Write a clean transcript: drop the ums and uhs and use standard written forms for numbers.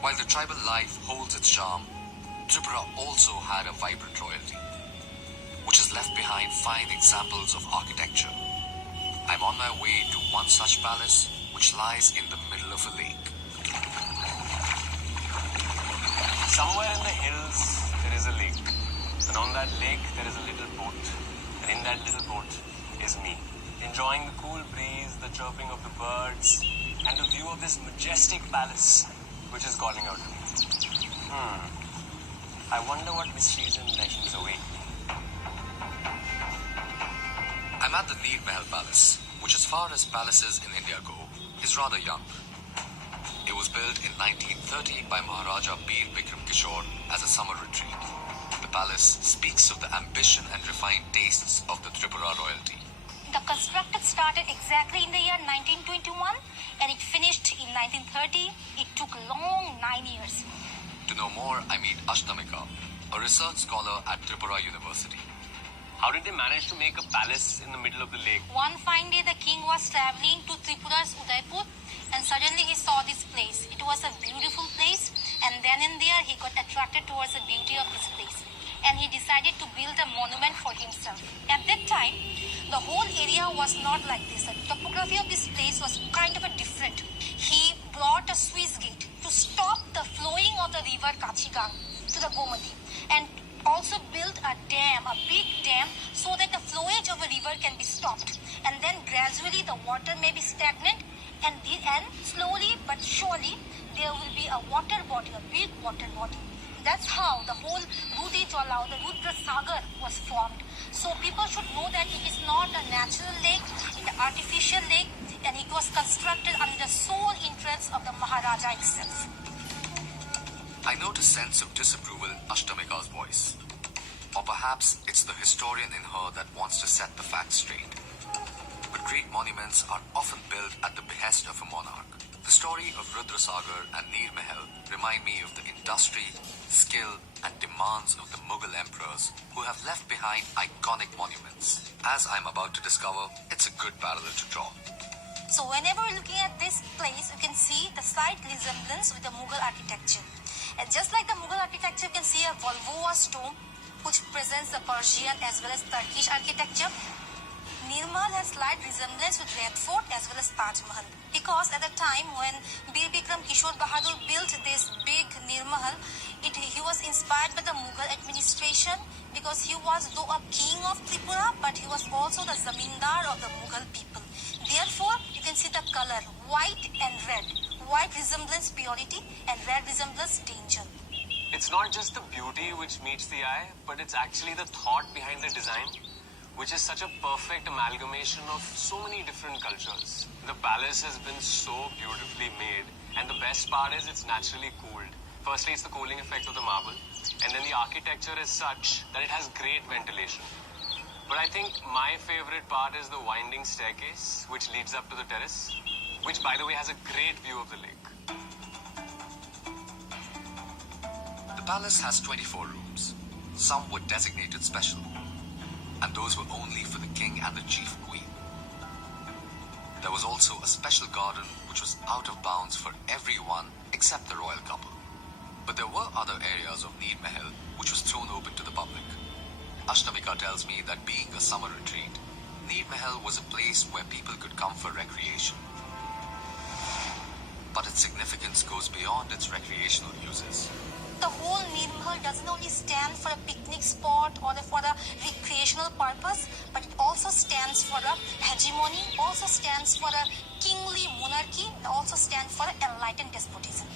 While the tribal life holds its charm, Tripura also had a vibrant royalty, which has left behind fine examples of architecture. I'm on my way to one such palace, which lies in the middle of a lake. Somewhere in the hills, there is a lake. And on that lake, there is a little boat. And in that little boat is me, enjoying the cool breeze, the chirping of the birds, and the view of this majestic palace, which is calling out to me. I wonder what mysteries and legends await me. I'm at the Neer Mahal Palace, which as far as palaces in India go, is rather young. It was built in 1930 by Maharaja Bir Bikram Kishore as a summer retreat. The palace speaks of the ambition and refined tastes of the Tripura royalty. The construction started exactly in the year 1921 and it finished in 1930. It took a long 9 years. To know more, I meet Ashtamika, a research scholar at Tripura University. How did they manage to make a palace in the middle of the lake? One fine day, the king was traveling to Tripura's Udaipur and suddenly he saw this place. It was a beautiful place, and then and there he got attracted towards the beauty of this place. And he decided to build a monument for himself. At that time, the whole area was not like this. The topography of this place was kind of a different. He brought a sluice gate to stop the flowing of the river Kachigang to the Gomati, and also built a dam, a big dam, so that the flowage of a river can be stopped. And then gradually the water may be stagnant, and slowly but surely there will be a water body, a big water body. That's how the whole Rudhi Jala, the Rudra Sagar was formed. So people should know that it is not a natural lake, it's an artificial lake, and it was constructed under the sole interest of the Maharaja itself. I note a sense of disapproval in Ashtamika's voice. Or perhaps it's the historian in her that wants to set the facts straight. But great monuments are often built at the behest of a monarch. The story of Rudrasagar and Neer Mahal remind me of the industry, skill, and demands of the Mughal emperors who have left behind iconic monuments. As I'm about to discover, it's a good parallel to draw. So whenever we're looking at this place, you can see the slight resemblance with the Mughal architecture. And just like the Mughal architecture, you can see a Volvoa stone, which presents the Persian as well as Turkish architecture. Neer Mahal has slight resemblance with Red Fort as well as Taj Mahal. Because at the time when Bir Bikram Kishore Bahadur built this big Neer Mahal, he was inspired by the Mughal administration, because he was though a king of Tripura, but he was also the zamindar of the Mughal people. Therefore, you can see the color, white and red. White resemblance purity and red resemblance danger. It's not just the beauty which meets the eye, but it's actually the thought behind the design, which is such a perfect amalgamation of so many different cultures. The palace has been so beautifully made, and the best part is it's naturally cooled. Firstly, it's the cooling effect of the marble, and then the architecture is such that it has great ventilation. But I think my favorite part is the winding staircase, which leads up to the terrace, which, by the way, has a great view of the lake. The palace has 24 rooms. Some were designated special, and those were only for the king and the chief queen. There was also a special garden which was out of bounds for everyone except the royal couple. But there were other areas of Neer Mahal which was thrown open to the public. Ashtamika tells me that being a summer retreat, Neer Mahal was a place where people could come for recreation. But its significance goes beyond its recreational uses. The whole Neer Mahal doesn't only stand for a picnic spot or for a recreational purpose, but it also stands for a hegemony, also stands for a kingly monarchy, and also stands for enlightened despotism.